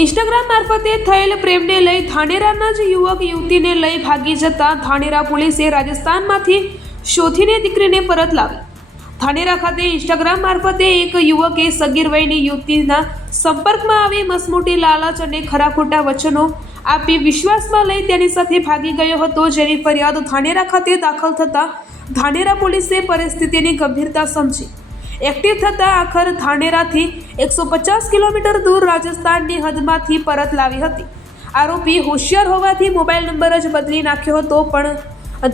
Instagram મારફતે થયેલ પ્રેમને લઈ ધાનેરાના જ યુવક યુવતીને લઈ ભાગી જતા ધાનેરા પોલીસે રાજસ્થાનમાંથી શોધીને દીકરીને પરત લાવી. ધાનેરા ખાતે ઇન્સ્ટાગ્રામ મારફતે એક યુવકે સગીર વયની યુવતીના સંપર્કમાં આવી મસમોટી લાલચ અને ખરા ખોટા વચનો આપી વિશ્વાસમાં લઈ તેની સાથે ભાગી ગયો હતો, જેની ફરિયાદ ધાનેરા ખાતે દાખલ થતાં ધાનેરા પોલીસે પરિસ્થિતિની ગંભીરતા સમજી એક્ટિવ થતાં આખર ધાનેરાથી 150 કિલોમીટર દૂર રાજસ્થાનની હદમાંથી પરત લાવી હતી. આરોપી હોશિયાર હોવાથી મોબાઈલ નંબર જ બદલી નાખ્યો હતો, પણ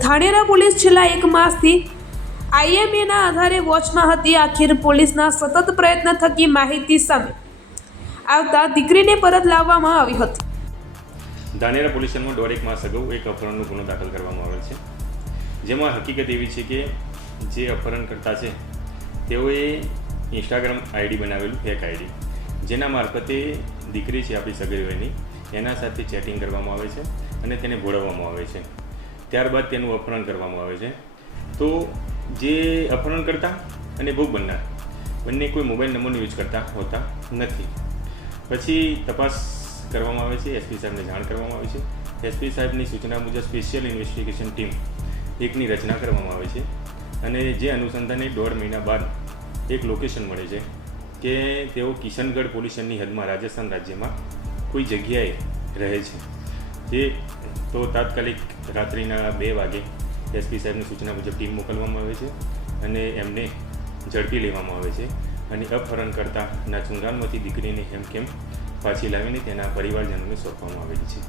ધાનેરા પોલીસ છેલ્લા 1 માસથી IMEના આધારે વોચમાં હતી. આખિર પોલીસના સતત પ્રયત્ન થકી માહિતી સામે આવતા દીકરીને પરત લાવવામાં આવી હતી. ધાનેરા પોલીસ સ્ટેશનમાં 1.5 માસ અગાઉ એક અપહરણનો ગુનો દાખલ કરવામાં આવેલ છે, જેમાં હકીકત એવી છે કે જે અપહરણકર્તા છે તેઓએ ઇન્સ્ટાગ્રામ આઈડી બનાવેલું, ફેક આઈડી, જેના મારફતે દીકરી છે આપણી સગીર વયની, એના સાથે ચેટિંગ કરવામાં આવે છે અને તેને ભોળવવામાં આવે છે. ત્યારબાદ તેનું અપહરણ કરવામાં આવે છે. તો જે અપહરણકર્તા અને ભોગ બનનાર બંને કોઈ મોબાઈલ નંબરનો યુઝ કરતા હોતા નથી. પછી તપાસ કરવામાં આવે છે, SP સાહેબને જાણ કરવામાં આવે છે. SP સાહેબની સૂચના મુજબ સ્પેશિયલ ઇન્વેસ્ટિગેશન ટીમ એકની રચના કરવામાં આવે છે અને જે અનુસંધાને 1.5 મહિના બાદ એક લોકેશન મળે છે કે તેઓ કિશનગઢ પોલીસ સ્ટેશનની હદમાં રાજસ્થાન રાજ્યમાં કોઈ જગ્યાએ રહે છે. જે તો તાત્કાલિક રાત્રિના 2 વાગે SP સાહેબની સૂચના મુજબ ટીમ મોકલવામાં આવે છે અને એમને ઝડપી લેવામાં આવે છે અને અપહરણકર્તાના ચુંગાલમાંથી દીકરીને કેમ પાછી લાવીને તેના પરિવારજનોને સોંપવામાં આવેલી છે.